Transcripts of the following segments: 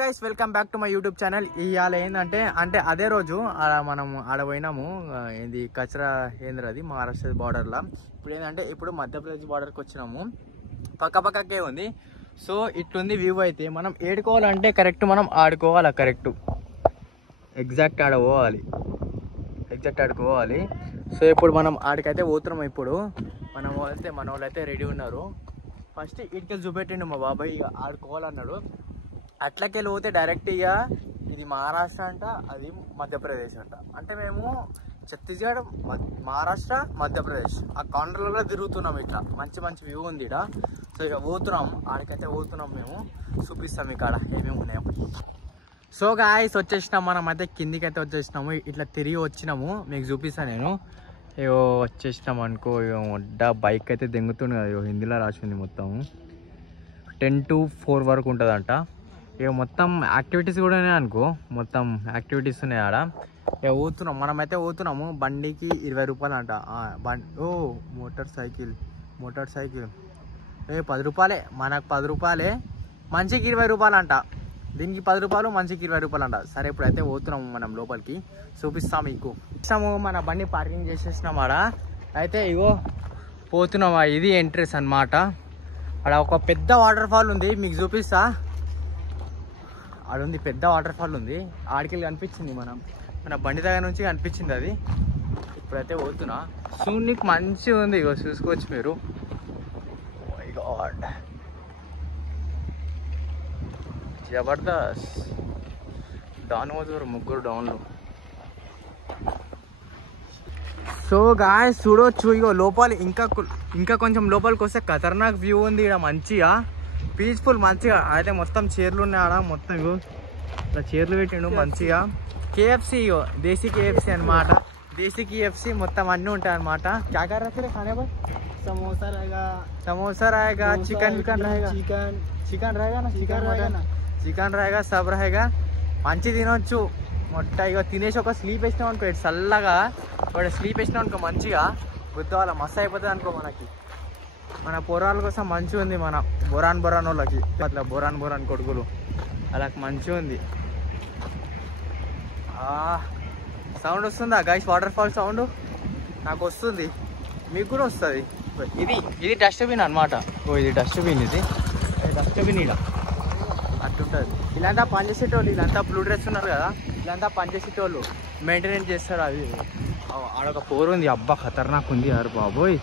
Guys welcome back to my YouTube channel. ఇవాళ ఏంటంటే అదే రోజు మనం ఆడ పోయినాము. ఏంది కచరా ఏంద్ర అది మహారాష్ట్ర బార్డర్లో. ఇప్పుడు ఏంటంటే మధ్యప్రదేశ్ బార్డర్కి వచ్చినాము. పక్కకే ఉంది. సో ఇట్లుంది వ్యూ. అయితే మనం ఏడుకోవాలంటే కరెక్ట్ మనం ఆడుకోవాలి. కరెక్ట్ ఎగ్జాక్ట్ ఆడుకోవాలి. సో ఇప్పుడు మనం ఆడికైతే పోతున్నాం. ఇప్పుడు మన వాళ్ళు అయితే రెడీ ఉన్నారు. ఫస్ట్ ఇటుకెళ్ళి చూపెట్టిండు మా బాబాయ్, ఇక ఆడుకోవాలన్నాడు. అట్లకెళ్ళి పోతే డైరెక్ట్ ఇక ఇది మహారాష్ట్ర అంట, అది మధ్యప్రదేశ్ అంట. అంటే మేము ఛత్తీస్గఢ్, మహారాష్ట్ర, మధ్యప్రదేశ్ ఆ కౌంటర్లలో తిరుగుతున్నాం. ఇట్లా మంచి వ్యూ ఉంది ఇక్కడ. సో ఇక పోతున్నాం, ఆడికైతే పోతున్నాం. మేము చూపిస్తాం ఇక్కడ ఏమేమి ఉన్నాయో. సో గాయ్స్ వచ్చేసినాం, మనం అయితే కిందికి అయితే వచ్చేసినాము. ఇట్లా తిరిగి వచ్చినాము, మీకు చూపిస్తాను నేను. ఇగో వచ్చేసినాం అనుకో. ఇక బైక్ అయితే దెంగుతుంది కదా, హిందీలో రాసింది. మొత్తం 10 to 4 వరకు ఉంటుందంట. ఇక మొత్తం యాక్టివిటీస్ కూడా అనుకో, మొత్తం యాక్టివిటీస్ ఉన్నాయి ఆడ. ఇక పోతున్నాం, మనమైతే పోతున్నాము. బండికి 20 రూపాయలు అంట. మోటార్ సైకిల్ 10 రూపాయలే. మనకు 10 రూపాయలే, మనిషికి 20 రూపాయలు అంట. దీనికి 10 రూపాయలు, మనిషికి 20 రూపాయలు అంట. సరే ఇప్పుడైతే పోతున్నాము మనం లోపలికి, చూపిస్తాం మీకు. మన బండి పార్కింగ్ చేసేసినాం ఆడ. అయితే ఇగో పోతున్నాం. ఇది ఎంట్రెన్స్ అన్నమాట. ఆడ ఒక పెద్ద వాటర్ ఫాల్ ఉంది, మీకు చూపిస్తా. ఆడుంది, పెద్ద వాటర్ ఫాల్ ఉంది. ఆడికెళ్ళి కనిపించింది, మన బండి దగ్గర నుంచి కనిపించింది అది. ఇప్పుడైతే పోతున్నా. చూడనికి మంచిగా ఉంది, ఇగో చూసుకోవచ్చు మీరు. My God, Jabardasth. డౌన్ అవుతారు ముగ్గురు డౌన్లు. సో గాయ్స్ చూడవచ్చు, ఇగో లోపల ఇంకా కొంచెం లోపలికి వస్తే ఖతర్నాక్ వ్యూ ఉంది ఇక్కడ. మంచిగా పీస్ఫుల్, మంచిగా. అయితే మొత్తం చైర్లు ఉన్నాయి ఆడ. మొత్తం ఇగో ఇట్లా చైర్లు పెట్టిండు మంచిగా. KFC, ఇగో దేశీ KFC అనమాట. దేశీ KFC మొత్తం అన్నీ ఉంటాయి అనమాట. క్యా కర్ రहे खाने पर? समोसा रहेगा, चिकन रहेगा, सब रहेगा. మంచి తినొచ్చు మొట్ట. ఇక తినేసి ఒక స్లీప్ వేసినాం అనుకో, ఇటు చల్లగా వాడు స్లీప్ వేసినాం అనుకో, మంచిగా గుద్దవాళ్ళ మస్తు అయిపోతుంది అనుకో. మన పొరాల కోసం మంచిగా ఉంది. మన బొరాన్ వాళ్ళకి అట్లా బొరాన్ కొడుకులు అలాగ మంచిగా ఉంది. సౌండ్ వస్తుందా గైస్? వాటర్ ఫాల్ సౌండ్ నాకు వస్తుంది, మీకు కూడా వస్తుంది. ఇది డస్ట్బిన్ అనమాట. ఇది డస్ట్బిన్ ఇలా అట్టుంటుంది. ఇలాంతా పనిచేసేటోళ్ళు, ఇలాంతా బ్లూ డ్రెస్ ఉన్నారు కదా, ఇలాంతా పనిచేసేటోళ్ళు మెయింటెనెన్స్ చేస్తారు. అది ఆడొక పోరు ఉంది, అబ్బా ఖతర్నాక్ ఉంది యారు బాబోయ్.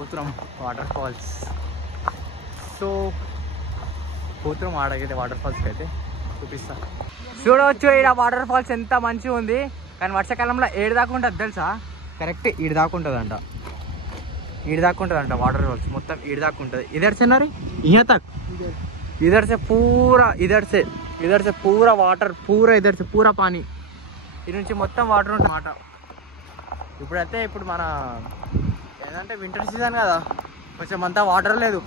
పోతున్నాం వాటర్ ఫాల్స్. సో పోతున్నాం ఆడకైతే, వాటర్ ఫాల్స్కి అయితే చూపిస్తా. చూడవచ్చు ఇక్కడ వాటర్ ఫాల్స్ ఎంత మంచిగా ఉంది. కానీ వర్షాకాలంలో ఏడు దాకా ఉంటుంది తెలుసా? కరెక్ట్ ఈడు దాకా ఉంటుందంట. వాటర్ ఫాల్స్ మొత్తం ఈడు దాకా ఉంటుంది. इधर से ना रे यहाँ तक, इधर से पूरा वाटर, इधर से पूरा पानी. ఇది నుంచి మొత్తం వాటర్ ఉంటుంది అన్నమాట. ఇప్పుడు మన ఏంటంటే వింటర్ సీజన్ కదా, కొంచెం అంతా వాటర్ లేదు.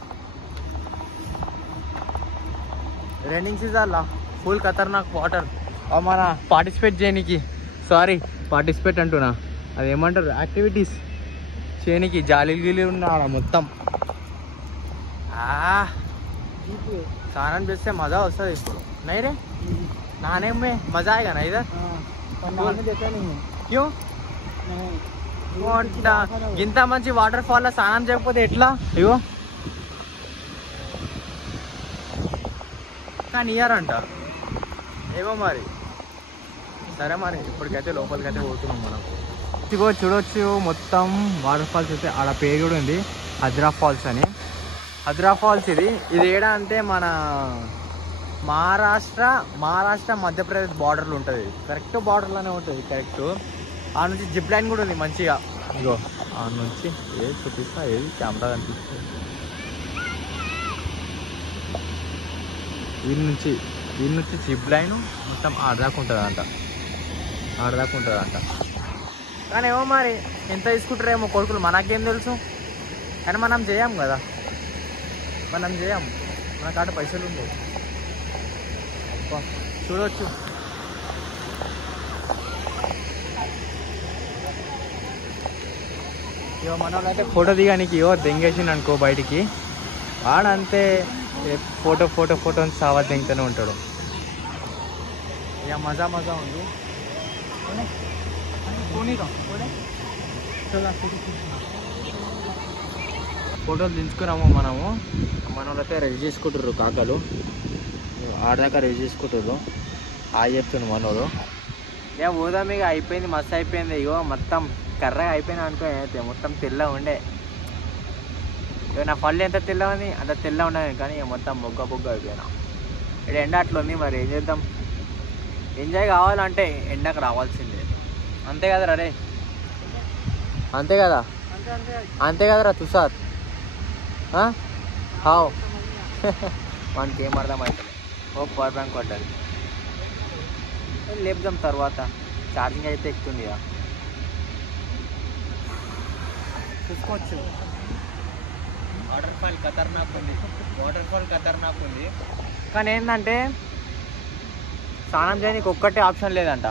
రైనింగ్ సీజన్లో ఫుల్ ఖతర్నాక్ వాటర్. మన పార్టిసిపేట్ అంటున్నా, అది ఏమంటారు, యాక్టివిటీస్ చేయనికి జాలీలు గిలి ఉన్నాడు మొత్తం. స్నానం చేస్తే మజా వస్తుంది. ఇప్పుడు నై రే నहाने में मजा आएगा ना इधर? क्यों? ఇంత మంచి వాటర్ ఫాల్ లో స్నానం చేయకపోతే ఎట్లా? ఇగో కానీ ఇయ్యారంట ఏమో మరి. సరే మరి ఇప్పటికైతే లోపలికైతే పోతున్నాం మనం. ఇగో చూడొచ్చు మొత్తం వాటర్ ఫాల్స్. అయితే ఆడ పేరు కూడా ఉంది, హజ్రా ఫాల్స్ అని. హజ్రా ఫాల్స్ ఇది ఏడా అంటే మన మహారాష్ట్ర మధ్యప్రదేశ్ బార్డర్లో ఉంటుంది. కరెక్ట్ బార్డర్లోనే ఉంటుంది. కరెక్ట్ ఆ నుంచి జిప్ లైన్ కూడా ఉంది మంచిగా. ఇగో ఆ నుంచి ఏది చూపిస్తా, ఏది కెమెరా కనిపిస్తుంది. వీళ్ళ నుంచి జిప్ లైన్ మొత్తం ఆడదాకా ఉంటుందంట. కానీ ఏమో మరి ఎంత తీసుకుంటారేమో కొడుకులు, మనకేం తెలుసు. కానీ మనం చేయం కదా, మన కాడ పైసలు ఉండవు. చూడవచ్చు ఇక మన వాళ్ళు అయితే ఫోటో దిగానికి దెంగేసిండు అనుకో బయటికి. వాడంతే ఫోటో ఫోటో ఫోటో అని సావా దింగుతూనే ఉంటాడు. ఇక మజా మజా ఉంది. ఫోటోలు దించుకున్నాము మనము. మన వాళ్ళైతే రెడీ చేసుకుంటారు కాకలు, ఆడదాకా రెడీ చేసుకుంటారు. చెప్తున్నాడు మనోడు. ఇక పోదాం. ఇక అయిపోయింది, మస్తు అయిపోయింది. ఇగో మొత్తం కర్రగా అయిపోయింది అనుకో. అయితే మొత్తం తెల్ల ఉండే. ఇక నా పళ్ళు ఎంత తెల్ల ఉంది అంత తెల్ల ఉండదు, కానీ ఇక మొత్తం బొగ్గ బొగ్గ అయిపోయినా. ఇక్కడ ఎండ అట్లా ఉంది, మరి ఏం చేద్దాం. ఎంజాయ్ కావాలంటే ఎండకు రావాల్సిందే, అంతే కదరా రే? అంతే కదా, అంతే కదరా తుషార్? హావ్ మనకి ఏం అర్థం అవుతుంది. ఓ పవర్ బ్యాంక్ పడ్డది, లేపుదాం తర్వాత. ఛార్జింగ్ అయితే ఎక్కుతుంది ఇక చూసుకోవచ్చు. వాటర్ ఫాల్ ఖతర్నాక్ ఉంది, వాటర్ ఫాల్ ఖతర్నాక్ ఉంది. కానీ ఏంటంటే స్నానం చేయడానికి ఒక్కటే ఆప్షన్ లేదంట,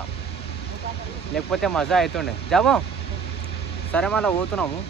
లేకపోతే మజా అవుతుండే. జాబో సరే మళ్ళీ పోతున్నాము.